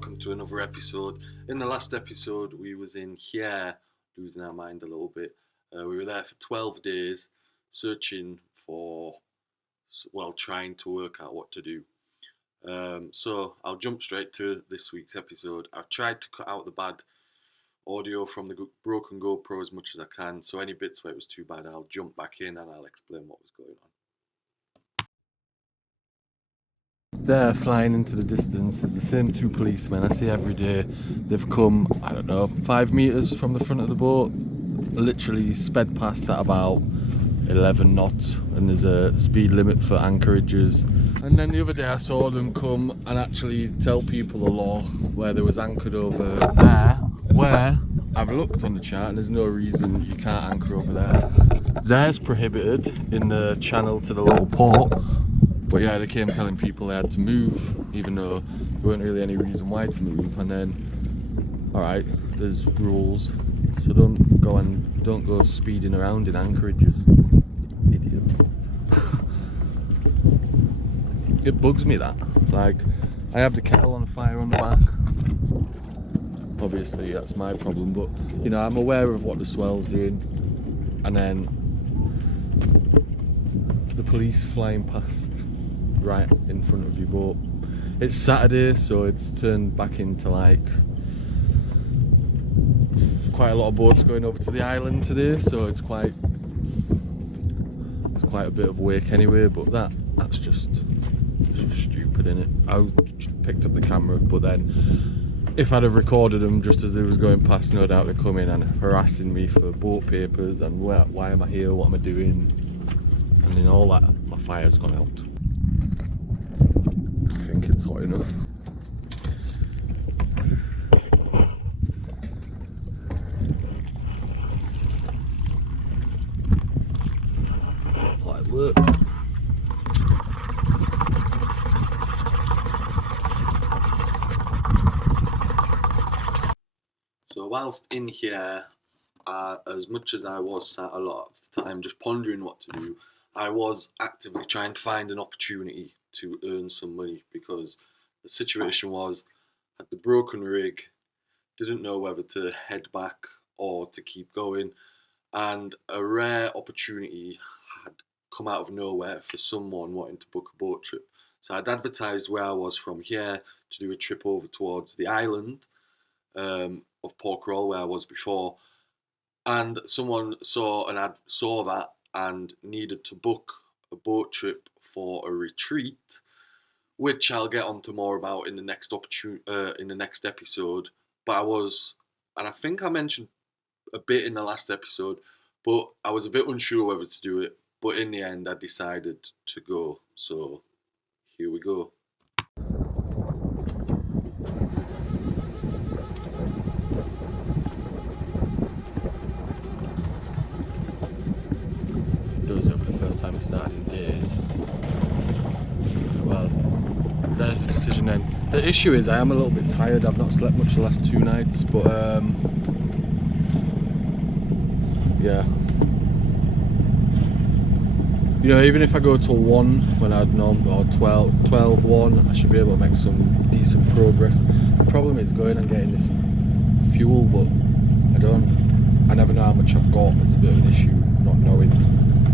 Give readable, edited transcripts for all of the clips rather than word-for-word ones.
welcome to another episode. In the last episode we was in here losing our mind a little bit. We were there for 12 days searching for, trying to work out what to do. So I'll jump straight to this week's episode. I've tried to cut out the bad audio from the broken GoPro as much as I can, so any bits where it was too bad I'll jump back in and I'll explain what was going on. There, flying into the distance, is the same two policemen I see every day. They've come, I don't know, 5 metres from the front of the boat, literally sped past at about 11 knots, and there's a speed limit for anchorages. And then the other day I saw them come and actually tell people the law where there was anchored over there, where I've looked on the chart and there's no reason you can't anchor over there. There's prohibited in the channel to the little port. But yeah, they came telling people they had to move, even though there weren't really any reason why to move. And then, alright, there's rules, so don't go speeding around in anchorages. Idiots. It bugs me that. Like, I have the kettle on fire on the back. Obviously, that's my problem, but you know, I'm aware of what the swell's doing. And then the police flying past right in front of your boat. It's Saturday, so it's turned back into like quite a lot of boats going over to the island today, so it's quite a bit of wake anyway. But that's just stupid, innit? I picked up the camera, but then if I'd have recorded them just as they was going past, no doubt they'd come in and harassing me for boat papers and why am I here, what am I doing, and then all that. My fire's gone out. I think it's hot enough. Light work. So whilst in here, as much as I was sat a lot of the time just pondering what to do, I was actively trying to find an opportunity to earn some money, because the situation was, had the broken rig, didn't know whether to head back or to keep going, and a rare opportunity had come out of nowhere for someone wanting to book a boat trip. So I'd advertised where I was from here to do a trip over towards the island of Porkerall, where I was before, and someone saw that and needed to book a boat trip for a retreat, which I'll get onto more about in the next episode. But I think I mentioned a bit in the last episode, but I was a bit unsure whether to do it. But in the end, I decided to go. So here we go. Time I started in days. Well, there's the decision then. The issue is I am a little bit tired. I've not slept much the last 2 nights, but yeah. You know, even if I go till 1 when I'd normally, or 12, 1, I should be able to make some decent progress. The problem is going and getting this fuel, but I never know how much I've got. It's a bit of an issue not knowing.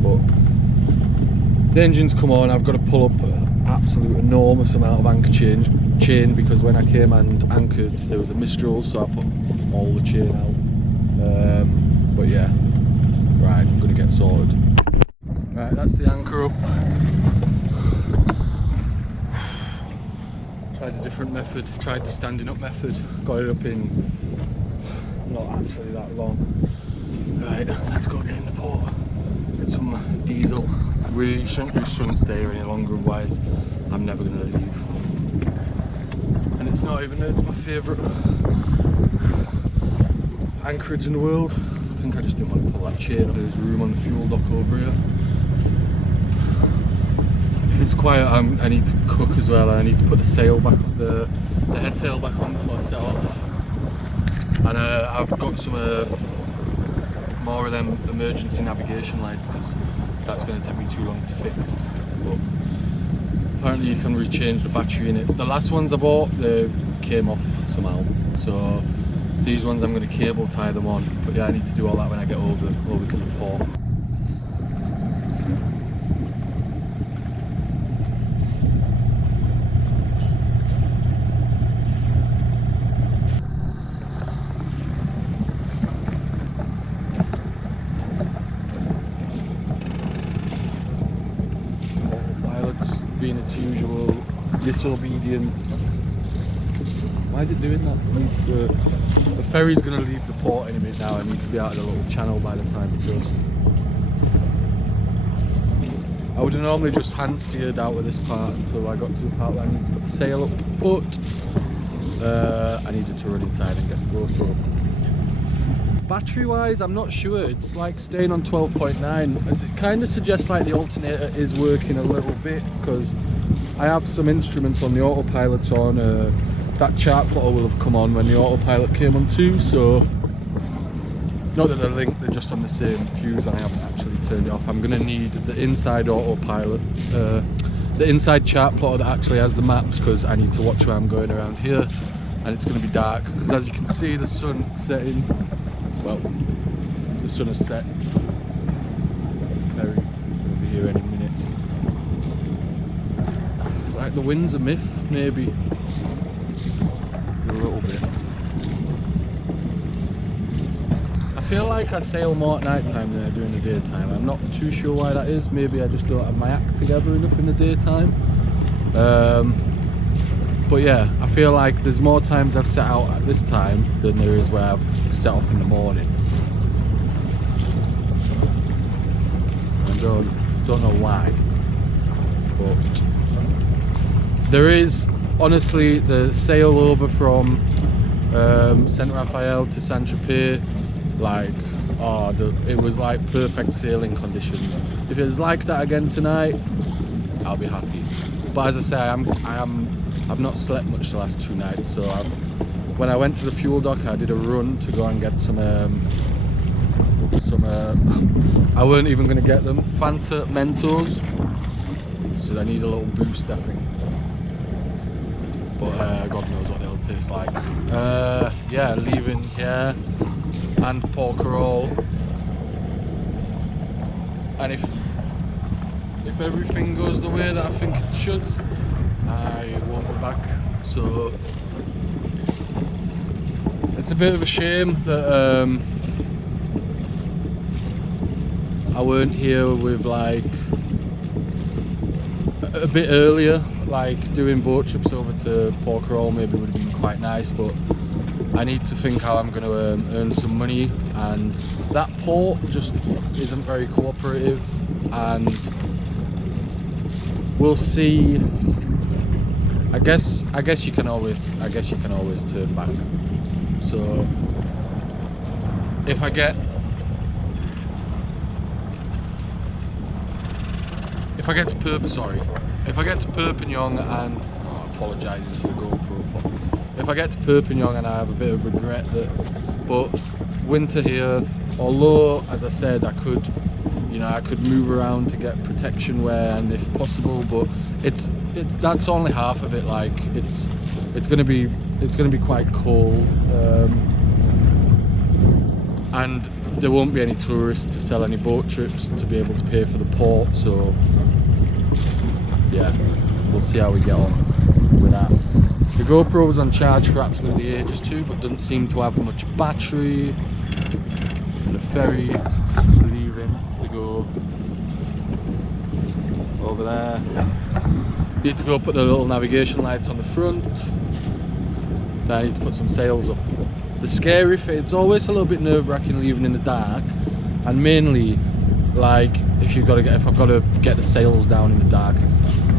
But the engine's come on, I've got to pull up an absolute enormous amount of anchor chain because when I came and anchored there was a mistral, so I put all the chain out. But yeah, right, I'm going to get sorted. Right, that's the anchor up. Tried a different method, tried the standing up method, got it up in not actually that long. Right, let's go get in the port. Get some diesel. We shouldn't stay here any longer, otherwise I'm never going to leave. And it's not even, it's my favourite anchorage in the world. I think I just didn't want to pull that chain up. There's room on the fuel dock over here. If it's quiet, I need to cook as well. I need to put the sail back up, the head sail back on before I set off. And I've got some more of them emergency navigation lights because that's going to take me too long to fix. But apparently you can rechange the battery in it. The last ones I bought, they came off somehow, so these ones I'm going to cable tie them on. But yeah, I need to do all that when I get over to the port. Being its usual disobedient. Why is it doing that? The ferry's going to leave the port any minute now. I need to be out of the little channel by the time it does. I would have normally just hand steered out of this part until I got to the part where I need to put the sail up, but I needed to run inside and get the GoPro. Battery wise, I'm not sure. It's like staying on 12.9. It kind of suggests like the alternator is working a little bit, because I have some instruments on the autopilot on. That chart plotter will have come on when the autopilot came on too, so not that they're linked, they're just on the same fuse and I haven't actually turned it off. I'm going to need the inside autopilot, the inside chart plotter that actually has the maps, because I need to watch where I'm going around here, and it's going to be dark because as you can see the sun setting. Well, the sun has set. Ferry will be here any minute. Like the wind's a myth, maybe. It's a little bit. I feel like I sail more at night time than I do in the daytime. I'm not too sure why that is. Maybe I just don't have my act together enough in the daytime. But yeah, I feel like there's more times I've set out at this time than there is where I've set off in the morning. I don't know why, but there is honestly the sail over from Saint Raphael to Saint Tropez, like it was like perfect sailing conditions. If it was like that again tonight, I'll be happy. But as I say, I've not slept much the last 2 nights, so when I went to the fuel dock, I did a run to go and get some I weren't even going to get them, Fanta Mentos, so I need a little boost I think, but God knows what they'll taste like. Yeah, leaving here and Porquerolles, and if everything goes the way that I think it should, I won't be back. So it's a bit of a shame that I weren't here with like a bit earlier, like doing boat trips over to Porquerolles maybe would have been quite nice, but I need to think how I'm going to earn some money, and that port just isn't very cooperative, and we'll see. I guess you can always turn back. So if I get to Perpignan and apologising for the GoPro, if I get to Perpignan and I have a bit of regret that, but winter here, although as I said I could move around to get protection wear and if possible, but that's only half of it. Like it's gonna be quite cold, and there won't be any tourists to sell any boat trips to be able to pay for the port, so yeah, we'll see how we get on with that. The GoPro was on charge for absolutely ages too, but doesn't seem to have much battery, and the ferry is leaving to go over there. Need to go put the little navigation lights on the front. Now I need to put some sails up. The scary thing, it's always a little bit nerve-wracking leaving in the dark, and mainly like if I've got to get the sails down in the dark.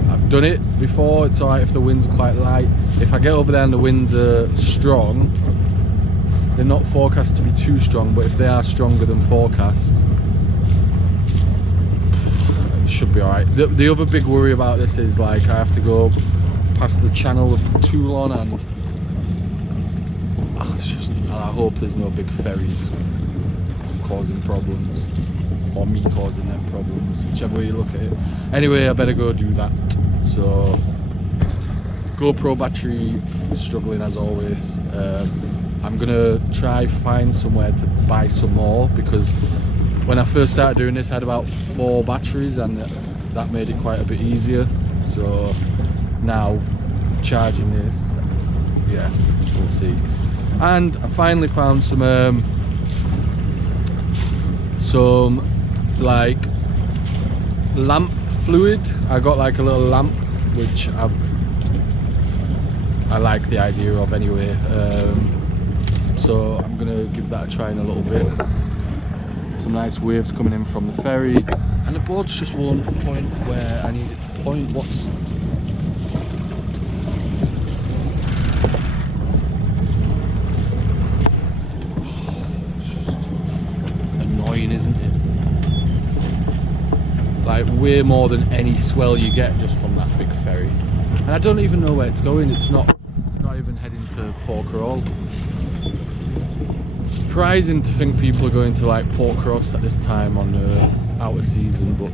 I've done it before, it's alright if the winds are quite light. If I get over there and the winds are strong, they're not forecast to be too strong, but if they are stronger than forecast, it should be alright. The other big worry about this is like I have to go past the channel of Toulon, and I hope there's no big ferries causing problems, or me causing them problems, whichever way you look at it. Anyway, I better go do that. So GoPro battery is struggling as always. I'm gonna try find somewhere to buy some more, because when I first started doing this I had about 4 batteries and that made it quite a bit easier. So now charging this, yeah, we'll see. And I finally found some like lamp fluid. I got like a little lamp, which I like the idea of anyway. So I'm gonna give that a try in a little bit. Some nice waves coming in from the ferry, and the board's just won't point where I need it to point. What's annoying, isn't it? Like way more than any swell you get just from that big ferry. And I don't even know where it's going. It's not even heading to Porquerolles. Surprising to think people are going to like Portcross at this time on the outer season, but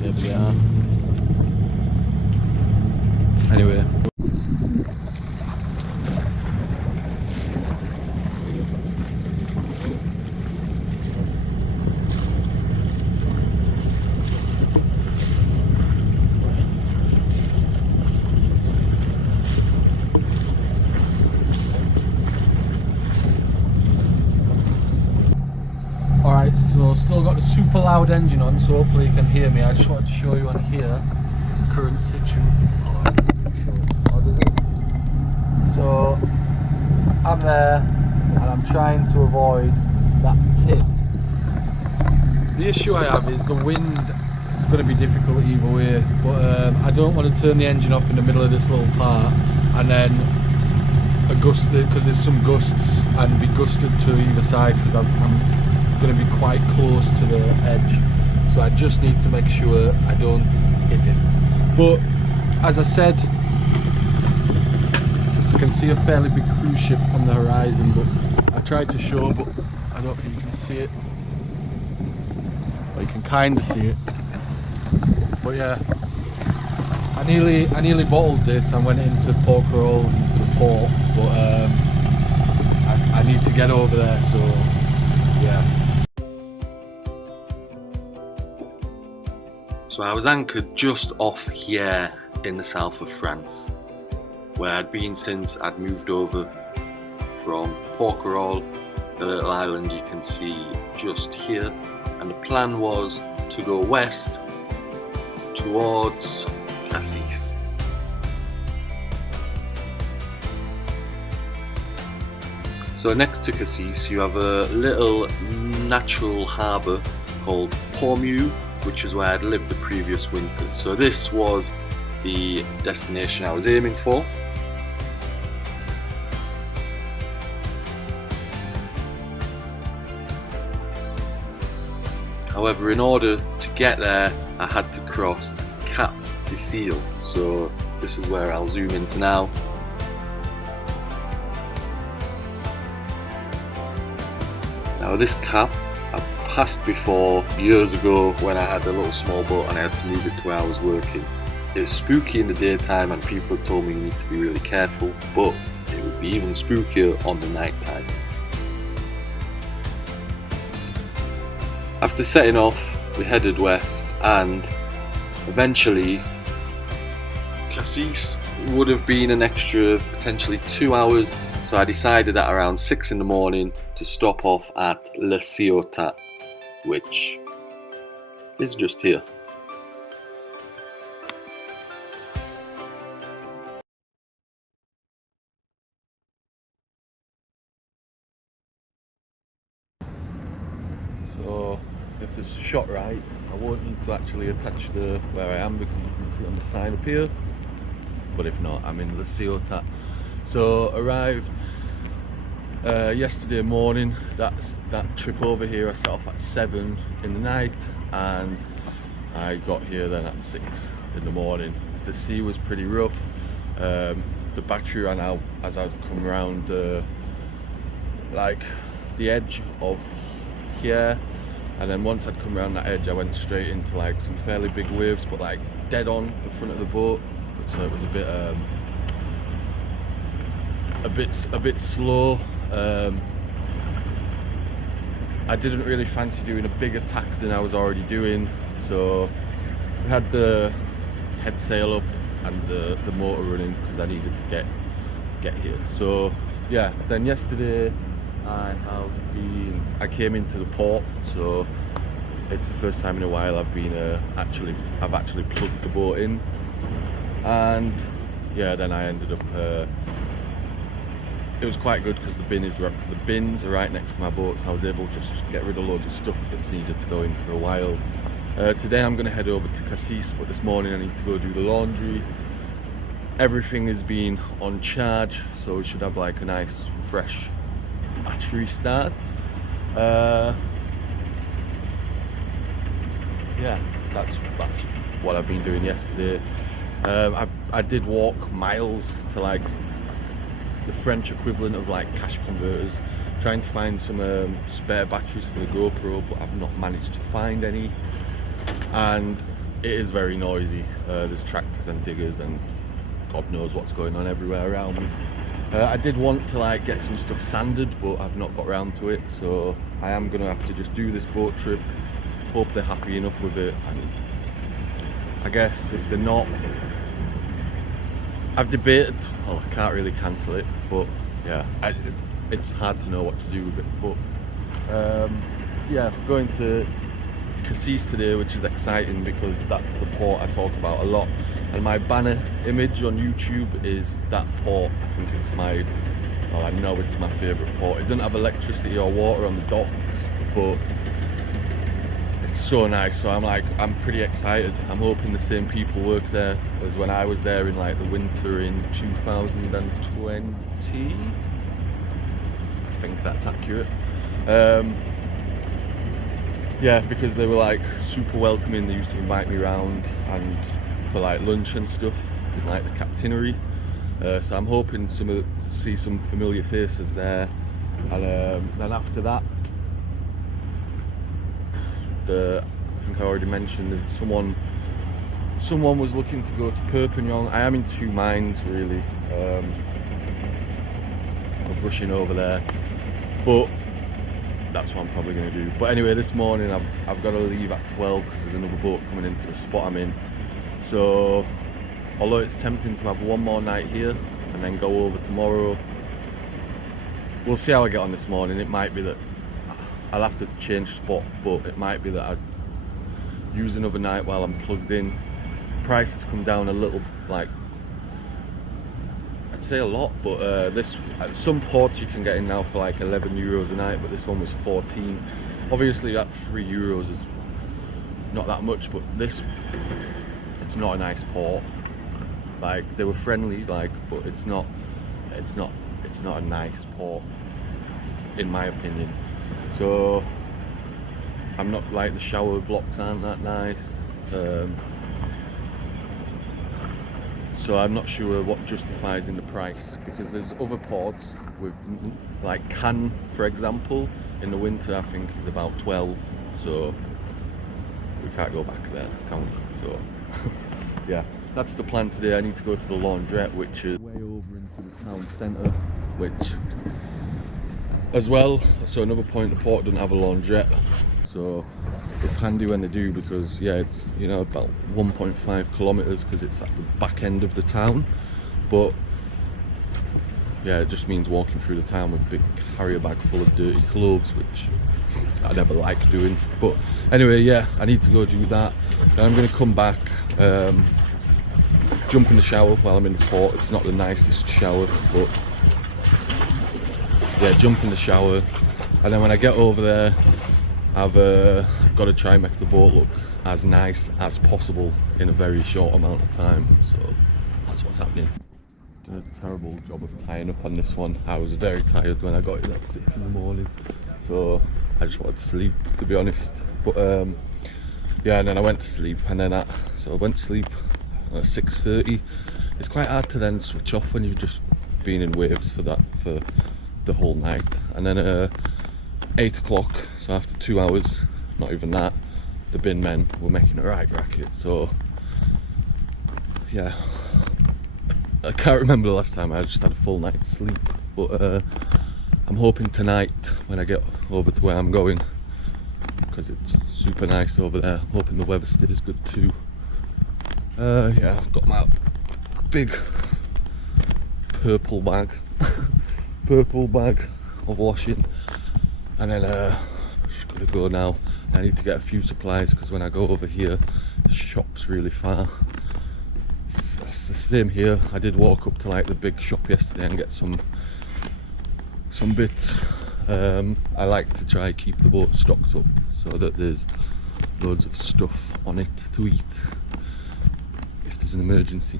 maybe they are. Anyway. Alright, so still got the super loud engine on, so hopefully you can hear me. I just wanted to show you on here the current situation. So I'm there and I'm trying to avoid that tip. The issue I have is the wind. It's going to be difficult either way, but I don't want to turn the engine off in the middle of this little part and then a gust, because there's some gusts, and be gusted to either side, because I'm going to be quite close to the edge, so I just need to make sure I don't hit it. But as I said, I can see a fairly big cruise ship on the horizon, but I tried to show, but I don't think you can see it. Well, you can kind of see it, but yeah, I nearly bottled this and went into Porquerolles, into the port, but I need to get over there, so yeah. So I was anchored just off here in the south of France, where I'd been since I'd moved over from Porquerolles, the little island you can see just here, and the plan was to go west towards Cassis. So next to Cassis you have a little natural harbour called Pormu, which is where I'd lived the previous winter. So this was the destination I was aiming for. However, in order to get there, I had to cross Cap Sicile. So this is where I'll zoom into now. Now this cap I passed before years ago when I had a little small boat and I had to move it to where I was working. It was spooky in the daytime and people told me you need to be really careful, but it would be even spookier on the night time. After setting off, we headed west, and eventually Cassis would have been an extra potentially 2 hours, so I decided at around 6 in the morning to stop off at Ciotat, which is just here. So if it's shot right, I won't need to actually attach the where I am, because you can see it on the sign up here. But if not, I'm in Ciotat. So arrived yesterday morning. That trip over here I set off at 7 in the night and I got here then at 6 in the morning. The sea was pretty rough. The battery ran out as I'd come around like the edge of here, and then once I'd come around that edge I went straight into like some fairly big waves, but like dead on the front of the boat. so it was a bit slow. I didn't really fancy doing a big attack than I was already doing, so I had the head sail up and the motor running because I needed to get here. So yeah, then yesterday I came into the port, so it's the first time in a while I've been I've actually plugged the boat in, and yeah, then I ended up it was quite good because the bins are right next to my boat, so I was able to just get rid of loads of stuff that's needed to go in for a while. Today I'm going to head over to Cassis, but this morning I need to go do the laundry. Everything is being on charge, so we should have like a nice fresh battery start. Yeah, that's what I've been doing yesterday. I did walk miles to like the French equivalent of like cash converters, trying to find some spare batteries for the GoPro, but I've not managed to find any, and it is very noisy. There's tractors and diggers and God knows what's going on everywhere around me. I did want to like get some stuff sanded, but I've not got around to it, so I am gonna have to just do this boat trip. Hope they're happy enough with it, and I guess if they're not, I've debated, well, I can't really cancel it, but yeah, it's hard to know what to do with it. But yeah, going to Cassis today, which is exciting because that's the port I talk about a lot, and my banner image on YouTube is that port. I think it's I know it's my favourite port. It doesn't have electricity or water on the docks, but it's so nice, so I'm pretty excited. I'm hoping the same people work there as when I was there in like the winter in 2020. I think that's accurate. Yeah, because they were like super welcoming. They used to invite me around and for like lunch and stuff in like the captainary. So I'm hoping to see some familiar faces there, and then after that, I think I already mentioned there's someone was looking to go to Perpignan. I am in two minds really of rushing over there, but that's what I'm probably going to do. But anyway, this morning I've got to leave at 12 because there's another boat coming into the spot I'm in. So although it's tempting to have one more night here and then go over tomorrow, we'll see how I get on this morning. It might be that I'll have to change spot, but it might be that I use another night while I'm plugged in. Price has come down a little, like I'd say a lot, but this at some ports you can get in now for like 11 euros a night, but this one was 14. Obviously that 3 euros is not that much, but it's not a nice port. Like they were friendly, like, but it's not a nice port in my opinion. So I'm not like, the shower blocks aren't that nice, so I'm not sure what justifies in the price, because there's other ports with like Cannes, for example, in the winter I think is about 12, so we can't go back there, can we? So yeah, that's the plan today. I need to go to the laundrette, which is way over into the town centre, which as well, so another point, the port doesn't have a laundrette, so it's handy when they do, because yeah, it's, you know, about 1.5 kilometers because it's at the back end of the town, but yeah, it just means walking through the town with a big carrier bag full of dirty clothes, which I never like doing. But anyway, yeah, I need to go do that. Then I'm going to come back, jump in the shower while I'm in the port. It's not the nicest shower, but yeah, jump in the shower, and then when I get over there, I've got to try and make the boat look as nice as possible in a very short amount of time. So that's what's happening. Done a terrible job of tying up on this one. I was very tired when I got in at 6 in the morning, so I just wanted to sleep, to be honest. But yeah, and then I went to sleep, and then so I went to sleep at 6:30. It's quite hard to then switch off when you've just been in waves for the whole night. And then 8 o'clock, so after 2 hours, not even that, the bin men were making a right racket. So yeah, I can't remember the last time I just had a full night's sleep, but I'm hoping tonight when I get over to where I'm going, because it's super nice over there, hoping the weather stays good too. Yeah, I've got my big purple bag of washing, and then just gotta go now. I need to get a few supplies because when I go over here the shop's really far. It's the same here. I did walk up to like the big shop yesterday and get some bits. I like to try keep the boat stocked up so that there's loads of stuff on it to eat if there's an emergency.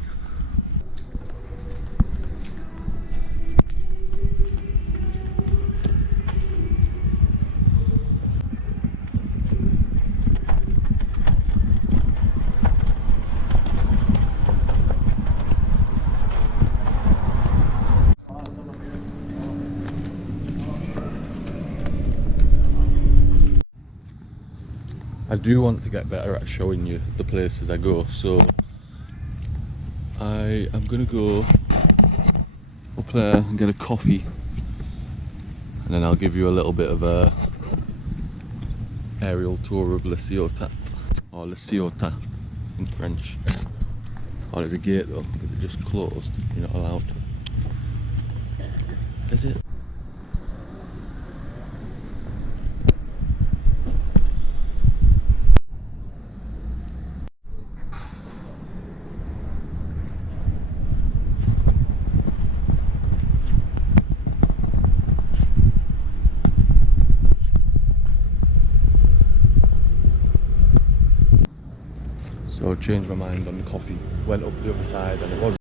I do want to get better at showing you the places I go, so I am going to go up there and get a coffee, and then I'll give you a little bit of a aerial tour of Le Ciotat, or Le Ciotat in French. Oh, there's a gate though, because it just closed, you're not allowed. Is it? So changed my mind on the coffee, went up the other side, and it was